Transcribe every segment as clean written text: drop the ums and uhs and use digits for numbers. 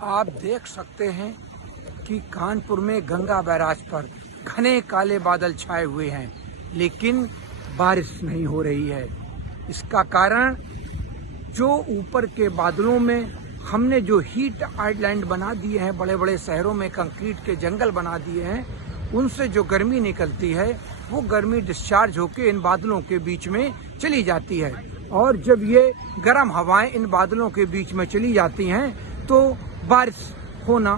आप देख सकते हैं कि कानपुर में गंगा बैराज पर घने काले बादल छाए हुए हैं, लेकिन बारिश नहीं हो रही है। इसका कारण जो ऊपर के बादलों में हमने जो हीट आइलैंड बना दिए हैं, बड़े बड़े शहरों में कंक्रीट के जंगल बना दिए हैं, उनसे जो गर्मी निकलती है वो गर्मी डिस्चार्ज होकर इन बादलों के बीच में चली जाती है। और जब ये गर्म हवाएं इन बादलों के बीच में चली जाती हैं तो बारिश होना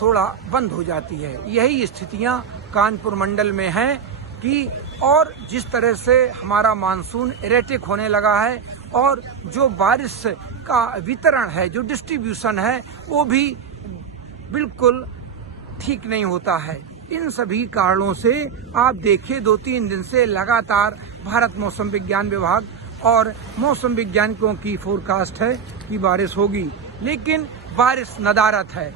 थोड़ा बंद हो जाती है। यही स्थितियां कानपुर मंडल में हैं कि और जिस तरह से हमारा मानसून इरेटिक होने लगा है और जो बारिश का वितरण है, जो डिस्ट्रीब्यूशन है, वो भी बिल्कुल ठीक नहीं होता है। इन सभी कारणों से आप देखिए 2-3 दिन से लगातार भारत मौसम विज्ञान विभाग और मौसम वैज्ञानिकों की फोरकास्ट है कि बारिश होगी, लेकिन बारिश नदारद है।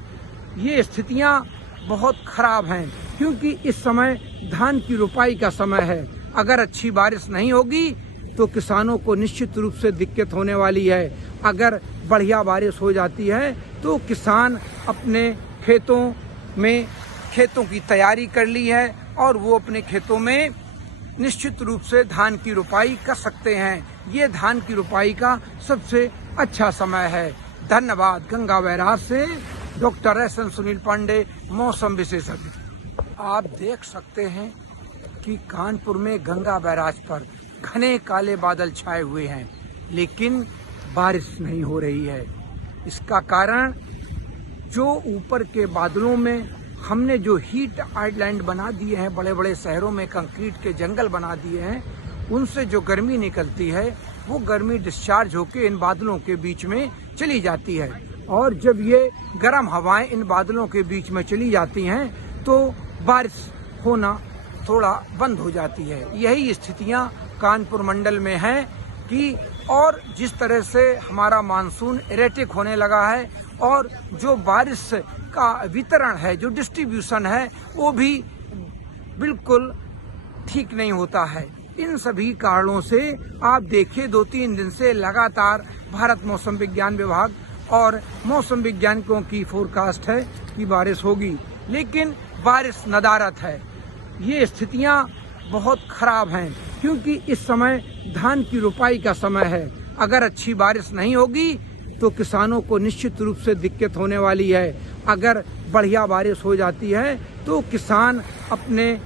ये स्थितियां बहुत खराब हैं क्योंकि इस समय धान की रुपाई का समय है। अगर अच्छी बारिश नहीं होगी तो किसानों को निश्चित रूप से दिक्कत होने वाली है। अगर बढ़िया बारिश हो जाती है तो किसान अपने खेतों की तैयारी कर ली है और वो अपने खेतों में निश्चित रूप से धान की रुपाई कर सकते हैं। ये धान की रुपाई का सबसे अच्छा समय है। धन्यवाद। गंगा बैराज से डॉक्टर एस.एन. सुनील पांडे, मौसम विशेषज्ञ। आप देख सकते हैं कि कानपुर में गंगा बैराज पर घने काले बादल छाए हुए हैं, लेकिन बारिश नहीं हो रही है। इसका कारण जो ऊपर के बादलों में हमने जो हीट आइलैंड बना दिए हैं, बड़े बड़े शहरों में कंक्रीट के जंगल बना दिए हैं, उनसे जो गर्मी निकलती है वो गर्मी डिस्चार्ज होकर इन बादलों के बीच में चली जाती है। और जब ये गर्म हवाएं इन बादलों के बीच में चली जाती हैं तो बारिश होना थोड़ा बंद हो जाती है। यही स्थितियां कानपुर मंडल में हैं कि और जिस तरह से हमारा मानसून इरेटिक होने लगा है और जो बारिश का वितरण है, जो डिस्ट्रीब्यूशन है, वो भी बिल्कुल ठीक नहीं होता है। इन सभी कारणों से आप देखिए 2-3 दिन से लगातार भारत मौसम विज्ञान विभाग और मौसम वैज्ञानिकों की फोरकास्ट है कि बारिश होगी, लेकिन बारिश नदारद है। ये स्थितियां बहुत खराब हैं क्योंकि इस समय धान की रुपाई का समय है। अगर अच्छी बारिश नहीं होगी तो किसानों को निश्चित रूप से दिक्कत होने वाली है। अगर बढ़िया बारिश हो जाती है तो किसान अपने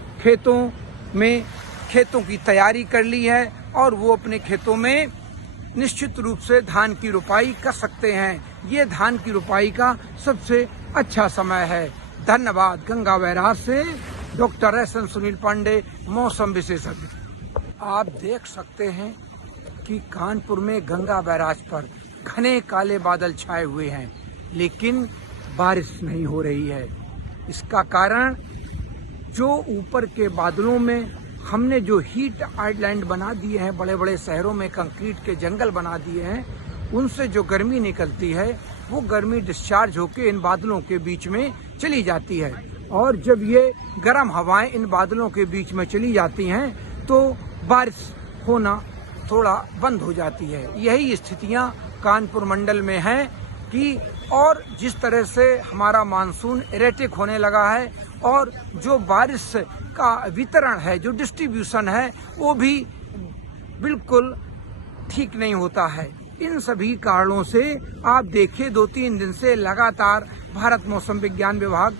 खेतों की तैयारी कर ली है और वो अपने खेतों में निश्चित रूप से धान की रुपाई कर सकते हैं। ये धान की रुपाई का सबसे अच्छा समय है। धन्यवाद। गंगा बैराज से डॉक्टर एस.एन. सुनील पांडे, मौसम विशेषज्ञ। आप देख सकते हैं कि कानपुर में गंगा बैराज पर घने काले बादल छाए हुए हैं, लेकिन बारिश नहीं हो रही है। इसका कारण जो ऊपर के बादलों में हमने जो हीट आइलैंड बना दिए हैं, बड़े बड़े शहरों में कंक्रीट के जंगल बना दिए हैं, उनसे जो गर्मी निकलती है वो गर्मी डिस्चार्ज होकर इन बादलों के बीच में चली जाती है। और जब ये गर्म हवाएं इन बादलों के बीच में चली जाती हैं तो बारिश होना थोड़ा बंद हो जाती है। यही स्थितियां कानपुर मंडल में हैं कि और जिस तरह से हमारा मानसून इरेटिक होने लगा है और जो बारिश का वितरण है, जो डिस्ट्रीब्यूशन है, वो भी बिल्कुल ठीक नहीं होता है। इन सभी कारणों से आप देखिए 2-3 दिन से लगातार भारत मौसम विज्ञान विभाग